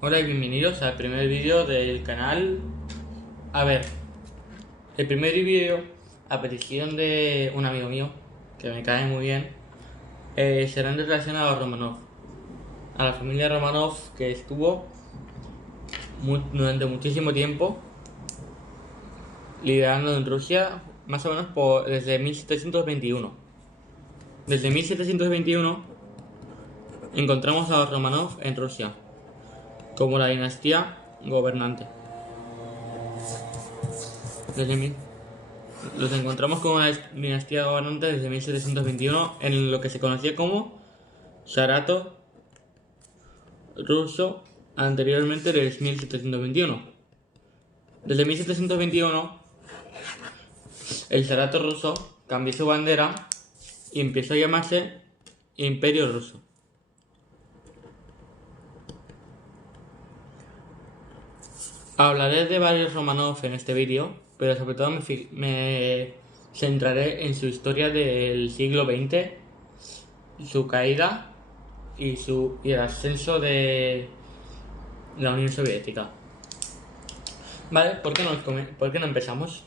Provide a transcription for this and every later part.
Hola y bienvenidos al primer vídeo del canal. A ver, el primer vídeo, a petición de un amigo mío, que me cae muy bien, será en relación a los Romanov, a la familia Romanov que estuvo durante muchísimo tiempo liderando en Rusia, más o menos desde 1721. Desde 1721 encontramos a los Romanov en Rusia, como la dinastía gobernante. Los encontramos como una dinastía gobernante desde 1721 en lo que se conocía como Zarato ruso, anteriormente desde 1721. Desde 1721, el Zarato ruso cambió su bandera y empezó a llamarse Imperio Ruso. Hablaré de varios Romanov en este vídeo, pero sobre todo me centraré en su historia del siglo XX, su caída y el ascenso de la Unión Soviética. Vale, ¿por qué no empezamos?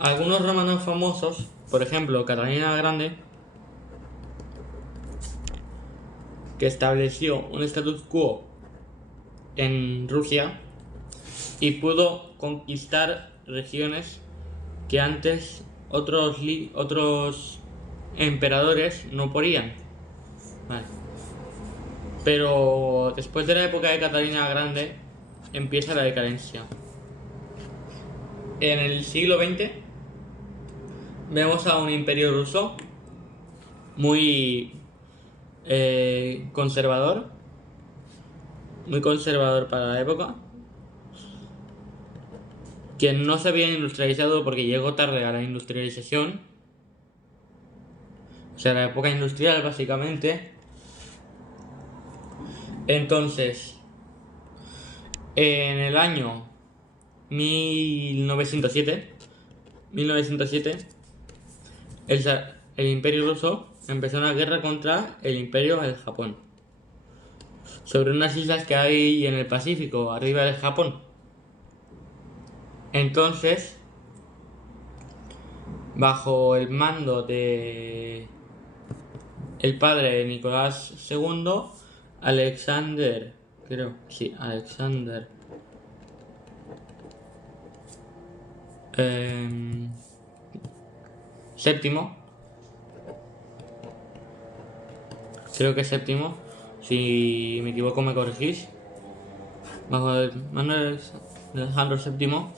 Algunos romanos famosos, por ejemplo Catalina la Grande, que estableció un status quo en Rusia y pudo conquistar regiones que antes otros emperadores no podían. Vale. Pero después de la época de Catalina la Grande empieza la decadencia. En el siglo XX vemos a un imperio ruso muy conservador, muy conservador para la época, que no se había industrializado porque llegó tarde a la industrialización, o sea, la época industrial básicamente. Entonces, en el año 1907, el imperio ruso empezó una guerra contra el imperio del Japón, sobre unas islas que hay en el Pacífico, arriba del Japón. Entonces, bajo el mando de el padre de Nicolás II, Alexander séptimo, creo que es séptimo, si me equivoco me corregís, bajo el mando de Alejandro VII,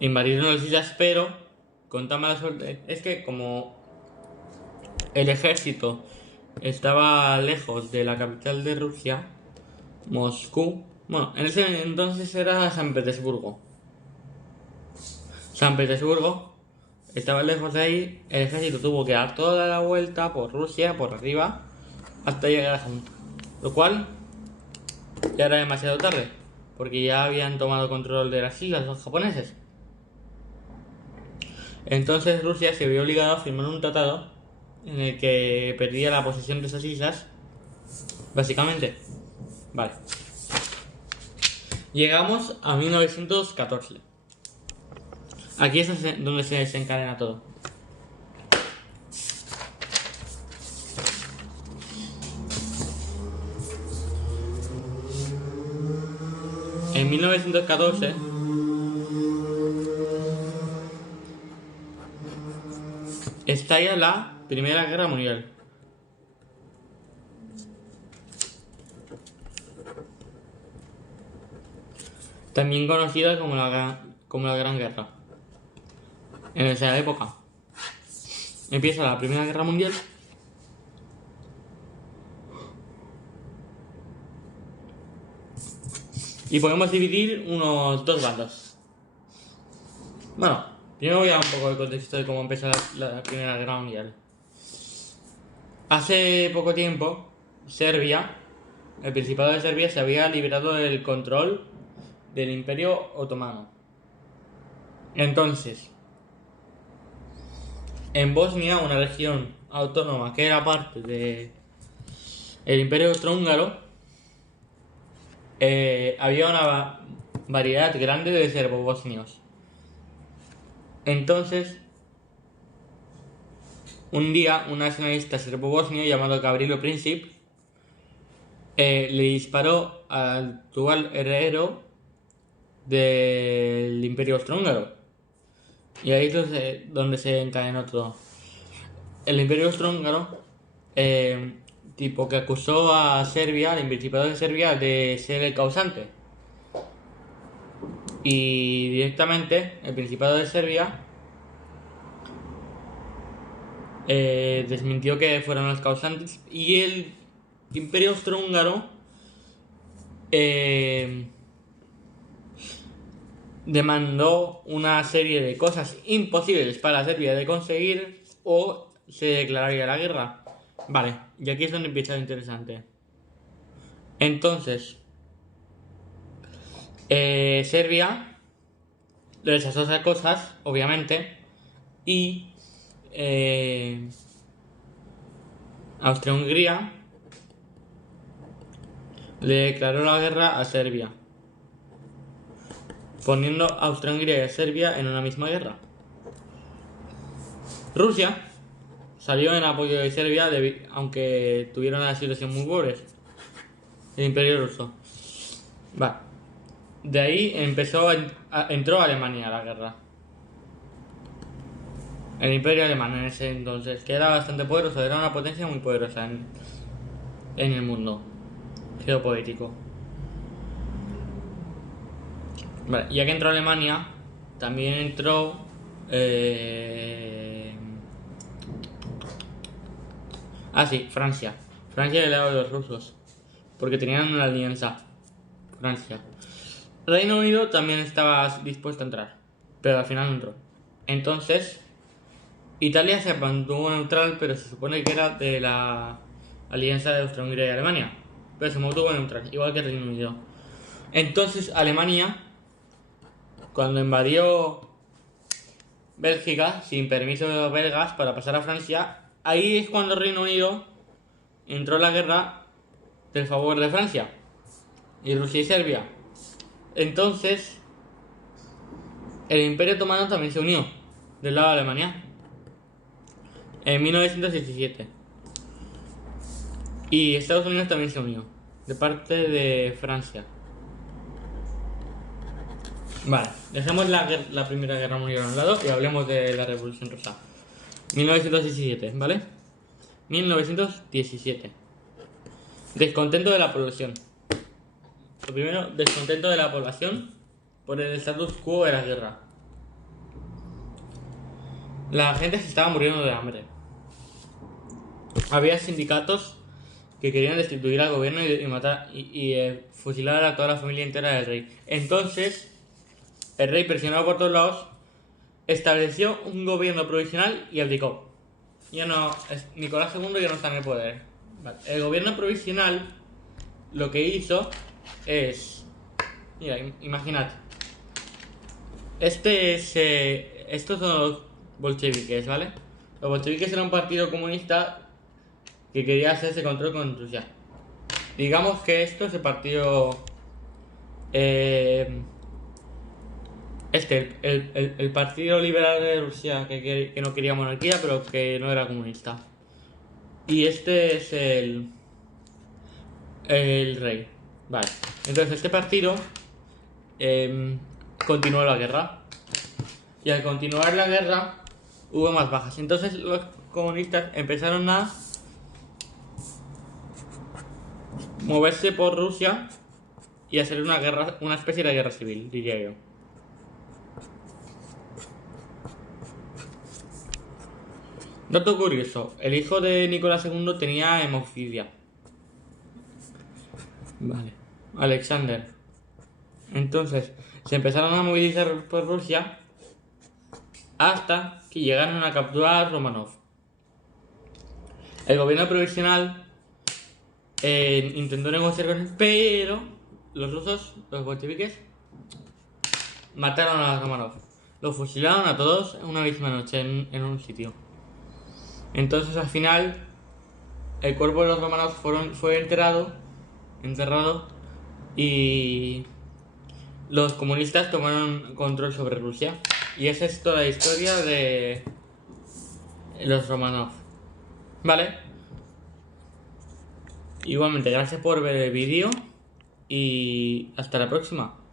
invadieron las islas, pero con tan mala suerte, es que como el ejército estaba lejos de la capital de Rusia, Moscú, bueno, en ese entonces era San Petersburgo. San Petersburgo estaba lejos de ahí, el ejército tuvo que dar toda la vuelta por Rusia, por arriba, hasta llegar a Japón. Lo cual ya era demasiado tarde, porque ya habían tomado control de las islas los japoneses. Entonces Rusia se vio obligada a firmar un tratado en el que perdía la posesión de esas islas, básicamente. Vale. Llegamos a 1914. Aquí es donde se desencadena todo. En 1914 estalla la Primera Guerra Mundial. También conocida como la Gran Guerra. En esa época empieza la Primera Guerra Mundial y podemos dividir unos dos bandos. Bueno, primero voy a dar un poco de contexto de cómo empezó la Primera Guerra Mundial. Hace poco tiempo, el Principado de Serbia se había liberado del control del Imperio Otomano. Entonces, en Bosnia, una región autónoma que era parte del Imperio Austrohúngaro, había una variedad grande de serbobosnios. Entonces, un día, un nacionalista serbo-bosnio llamado Gavrilo Princip le disparó al actual heredero del Imperio Austrohúngaro. Y ahí es donde se encadenó todo. El Imperio Austrohúngaro, tipo que acusó a Serbia, al Principado de Serbia, de ser el causante. Y directamente el Principado de Serbia desmintió que fueron los causantes, y el Imperio Austrohúngaro demandó una serie de cosas imposibles para Serbia de conseguir o se declararía la guerra. Vale, y aquí es donde empieza lo interesante. Entonces, Serbia rechazó esas cosas, obviamente, y Austria-Hungría le declaró la guerra a Serbia, poniendo a Austria-Hungría y a Serbia en una misma guerra. Rusia salió en apoyo de Serbia, aunque tuvieron una situación muy pobre. El Imperio Ruso. Va. De ahí entró Alemania a la guerra. El Imperio Alemán en ese entonces, que era bastante poderoso, era una potencia muy poderosa en el mundo geopolítico. Vale, ya que entró Alemania, también entró Francia. Francia del lado de los rusos, porque tenían una alianza. Francia. Reino Unido también estaba dispuesto a entrar, pero al final no entró. Entonces, Italia se mantuvo neutral, pero se supone que era de la alianza de Austria-Hungría y Alemania, pero se mantuvo neutral, igual que Reino Unido. Entonces, Alemania, cuando invadió Bélgica sin permiso de los belgas para pasar a Francia, ahí es cuando Reino Unido entró en la guerra del favor de Francia y Rusia y Serbia. Entonces, el Imperio Otomano también se unió del lado de Alemania en 1917. Y Estados Unidos también se unió de parte de Francia. Vale, dejemos la Primera Guerra Mundial a un lado y hablemos de la Revolución Rusa. 1917, ¿vale? 1917. Descontento de la población. Lo primero, descontento de la población por el status quo de la guerra. La gente se estaba muriendo de hambre. Había sindicatos que querían destituir al gobierno y matar y fusilar a toda la familia entera del rey. Entonces, el rey, presionado por todos lados, estableció un gobierno provisional y abdicó. Nicolás II ya no está en el poder. Vale. El gobierno provisional lo que hizo es... Mira, imaginad. Estos son los bolcheviques, ¿vale? Los bolcheviques eran un partido comunista que quería hacerse control con Rusia. Digamos que esto es el partido... el Partido Liberal de Rusia, que no quería monarquía, pero que no era comunista. Y este es el rey. Vale. Entonces este partido continuó la guerra. Y al continuar la guerra hubo más bajas. Entonces los comunistas empezaron a moverse por Rusia y hacer una especie de guerra civil, diría yo. Dato curioso, el hijo de Nicolás II tenía hemofilia. Vale. Alexander. Entonces, se empezaron a movilizar por Rusia hasta que llegaron a capturar a Romanov. El gobierno provisional intentó negociar con él, pero los rusos, los bolcheviques, mataron a Romanov. Los fusilaron a todos en una misma noche en un sitio. Entonces al final el cuerpo de los Romanov fue enterrado y los comunistas tomaron control sobre Rusia. Y esa es toda la historia de los Romanov. Vale. Igualmente, gracias por ver el vídeo y hasta la próxima.